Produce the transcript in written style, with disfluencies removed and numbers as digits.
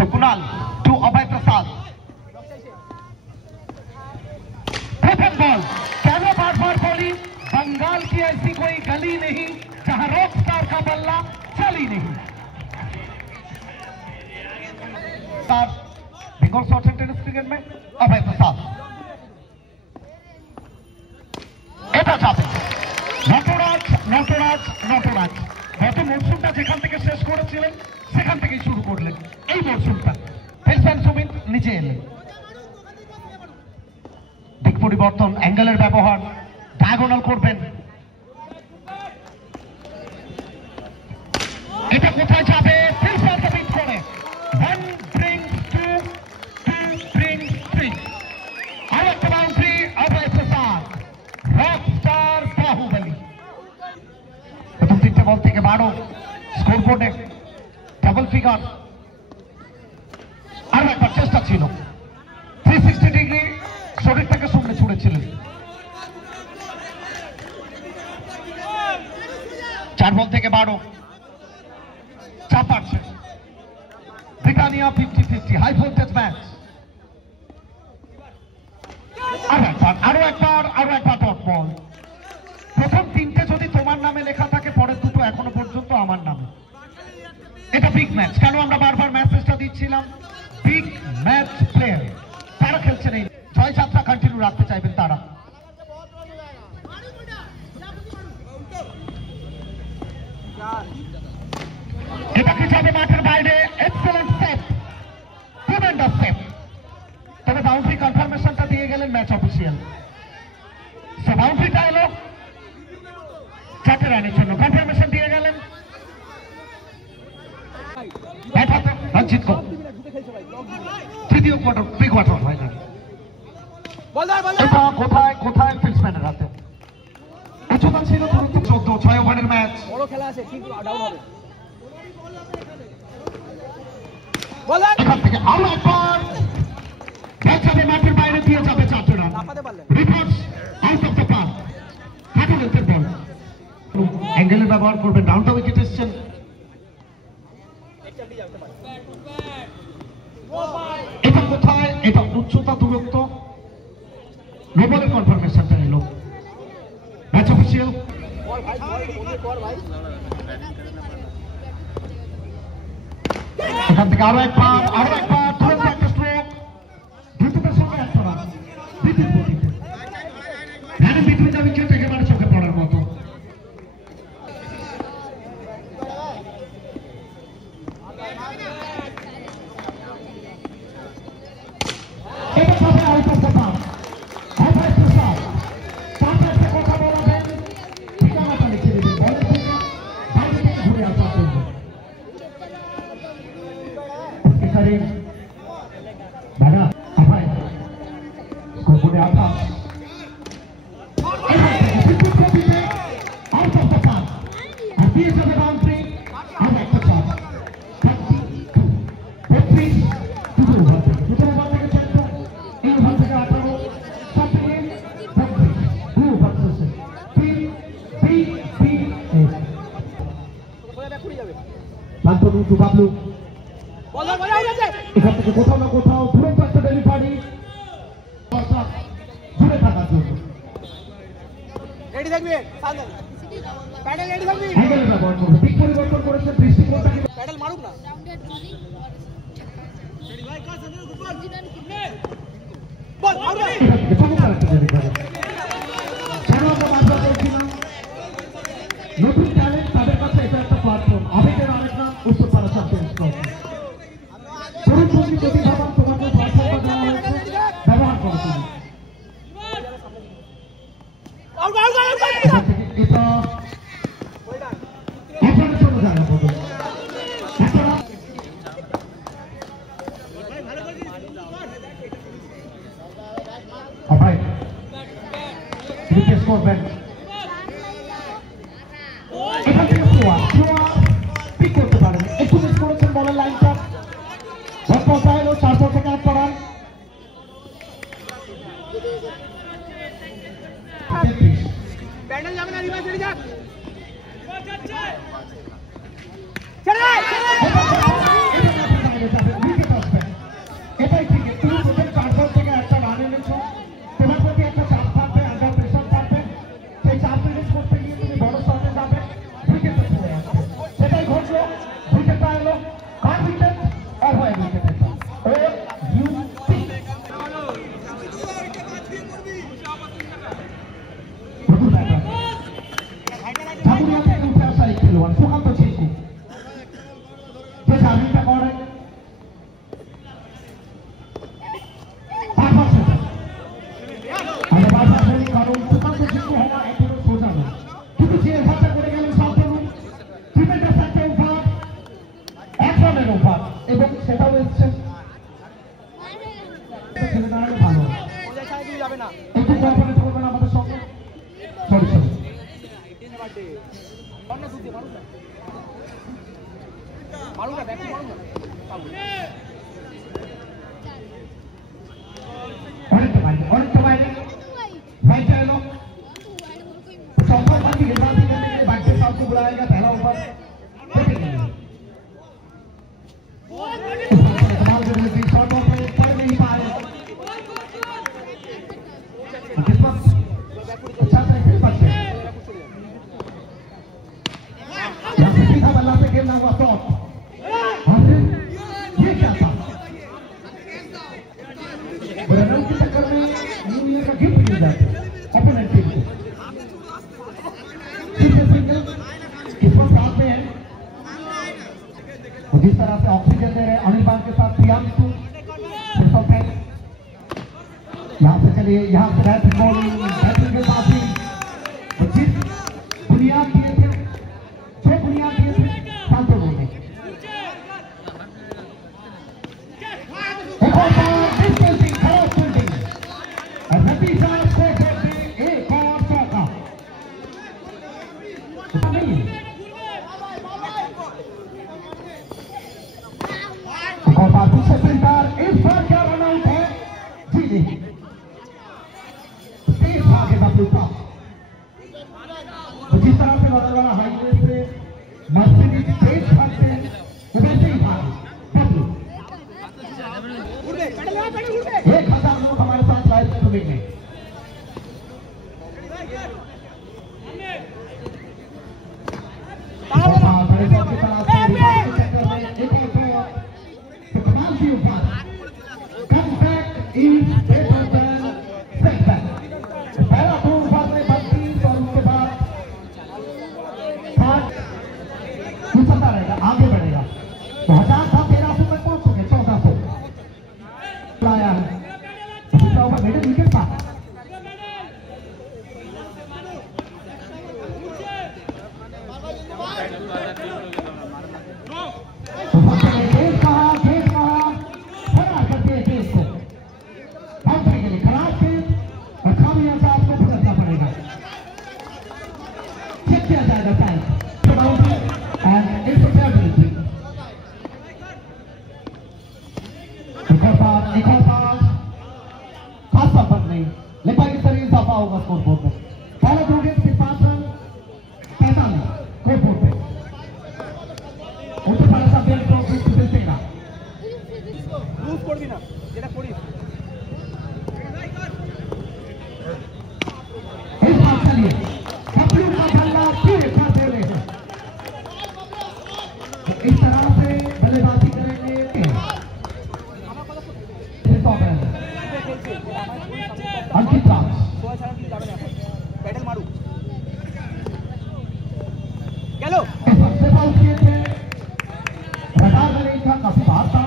So Kunal to Abhay Prasad. Open ball. Camera बार-बार बोली बंगाल की ऐसी कोई गली नहीं जहां रॉक स्टार का बल्ला चली नहीं। Star Bengal short and tennis cricket में अभय प्रसाद এটা যাবে নটরাজ নটরাজ নটরাজ গত মরশুমটা যেখান থেকে শেষ করেছিলেন সেখান থেকেই শুরু করলেন এই মরশুমটা ফেলসেন সুমিত নিচে এলেন দিক পরিবর্তন অ্যাঙ্গেলের ব্যবহার ডায়াগোনাল করবেন এটা কোথায় যাবে ফেলসেন সুমিত করে 1 brings 2 2 brings 3 আর একটা বাউন্ডারি অভয় প্রসাদ রক স্টার বাহুবলী প্রথম তিনটে বল থেকে 12 স্কোর বোর্ডে ডাবল ফিগার আর একবার চেষ্টা ছিল 360 ডিগ্রি শরীরটাকে সামনে ছুড়েছিলেন 4 বল থেকে 12 চাপ আছে ব্রিটানিয়া 50-50 হাই ভোল্টেজ ম্যাচ আরো একবার ডট বল প্রথম তিনটে যদি তোমার নামে লেখা থাকে পরের দুটো এখনো পর্যন্ত আমার নামে এটা বিগ ম্যাচ কেন আমরা বারবার মেসেজটা দিচ্ছিলাম বিগ ম্যাচ প্লেয়ার তারা খেলছেন এই জয় যাত্রা কন্টিনিউ রাখতে চাইবেন তারা এটা কি যাবে মাঠের বাইরে এক্সেলেন্ট সেট ট্রিমেন্ডাস সেট তবে বাউন্ডারি কনফার্মেশনটা দিয়ে গেলেন ম্যাচ অফিসিয়াল সো বাউন্ডারিটা এলো 4 রানের জন্য কনফার্মেশন দিয়ে গেলেন রঞ্জিত কো তৃতীয় কোয়ার্টার প্রি কোয়ার্টার হয় না এটা কোথায় কোথায় ফিল্ডসম্যানের হাতে উচ্চতা ছিল দূরত্ব 14 6 ওভারের ম্যাচ বড় খেলা আছে ঠিক ডাউন হবে এখান থেকে আরো একবার ব্যাট যাবে মাঠের বাইরে দিয়ে যাবে 4 run reverse out of the park হাতে লেন্থের বল অ্যাঙ্গেলের ব্যবহার করবেন ডাউন দ্য উইকেট এসছেন এটা কোথায় এটা উচ্চতা দূরত্ব নোবলের কনফার্মেশনটা এলো ম্যাচ অফিসিয়াল এখান থেকে আরো একবার তুরন্ত একটা স্ট্রোক দ্রুততার সঙ্গে একটা রান দ্বিতীয় গতিতে রানের বিটুইন দ্য উইকেট একেবারে চোখে পড়ার মতো এটা সবাই আউট অফ দ্য পার্ক অভয় প্রসাদ তার কাছে কথা বলাবেন ঠিকানাটা লিখে দেবেন বলের থেকে বাইরে থেকে ঘুরে আসার জন্য দাদা আভাই স্কোর আটা আউট অফ দ্য পার্ক আর দিয়ে যাবে বাউন্ডারি আর একটা চাপ 32 দুটো ওভার থেকে 14 এই ওভার থেকে 18 7 গেম 2 ওভার শেষে 3 বাবলু এখান থেকে কোথাও না কোথাও দুরন্ত একটা ডেলিভারি জুড়ে থাকার জন্য রেডি থাকবে প্যাডেল রেডি থাকবি অ্যাঙ্গেল ব্যবহার করবে দিক পরিবর্তন করেছে দৃষ্টিকোণটাকে প্যাডেল মারুক না বল আউট চমৎকার একটা ডেলিভারি কেন আমরা বারবার বলছিলাম নতুন ট্যালেন্ট তাদের কাছে এটা একটা প্ল্যাটফর্ম আবেগের আরেক নাম উত্তরপাড়া চ্যাম্পিয়ন্স ট্রফি তরুণ সঙ্গী প্রতিভাবান তোমাকে প্ল্যাটফর্মটা দেওয়া হয়েছে ব্যবহার করো তুমি এখান থেকে এটা অপরের জন্য জায়গা বদল অভয় রিপ্লেস করবেন এখান থেকে সোয়া পিক করতে পারেন একটু মিস করেছেন বলের লাইনটা পৌঁছায় 4 থেকে 8 রান প্যাডেল যাবে না রিভার্স রেডি যাক ছেড়ে হচ্ছে ছেলেটা ভালো ওদের ছাড়া কিছু যাবে না একটু কোঅপারেট করবেন আমাদের সঙ্গে সরি সরি মারুন না দুধ দিয়ে মারুন না মারুন না ব্যাক মারুন না অনেকটা বাইরে भाई चलो चौथा पार्टी के साथ बाकी साहब को बुलाएगा पहला ओवर कमाल करने की शॉट ऑफ पड़ नहीं पाए किस्मत अच्छा से खेल पाते यहाँ से सीधा बल्ला से खेलना हुआ शॉट और ये क्या था रनों की टक्कर में यूनियन का गिफ्ट मिल जाता है ओपोनेंट टीम को किस्मत साथ में है और जिस तरह से ऑक्सीजन दे रहे हैं अनिल बाग के साथ प्रियांशु यहाँ से चलिए यहाँ से बैटिंग बॉलिंग बैटिंग के साथ ही जिस बुनियाद दिए थे जो बुनियाद दिए थे शांत हो गए जिस तरह से बदल वाला हाईवे से मर्सिडीज तेज भागते हैं वैसे ही भागे 1000 लोग हमारे साथ लाइव स्ट्रीमिंग में बड़े शॉट की तरह से एक और तो कमाल की ऊपर comeback is better than setback पहला दो ओवर में 32 और उसके बाद चलता रहेगा आगे बढ़ेगा तो 1000 था 1300 में पहुंच चुके 1400 लाया है दूसरा ओवर मिडिल विकेट था होगा स्कोर बोर्ड में पहले 2 गेंद से 5 रन 45 स्कोर बोर्ड पे उधर बड़ा सा बेल को फिर देगा लूज कर भी ना যেটা করি इस बार चलिए कपड़ू का झंडा फिर खाते हुए इस तरह से बल्लेबाजी करेंगे अंकित राज बैटल मारू चलो रडार में नहीं था काफी बाहर था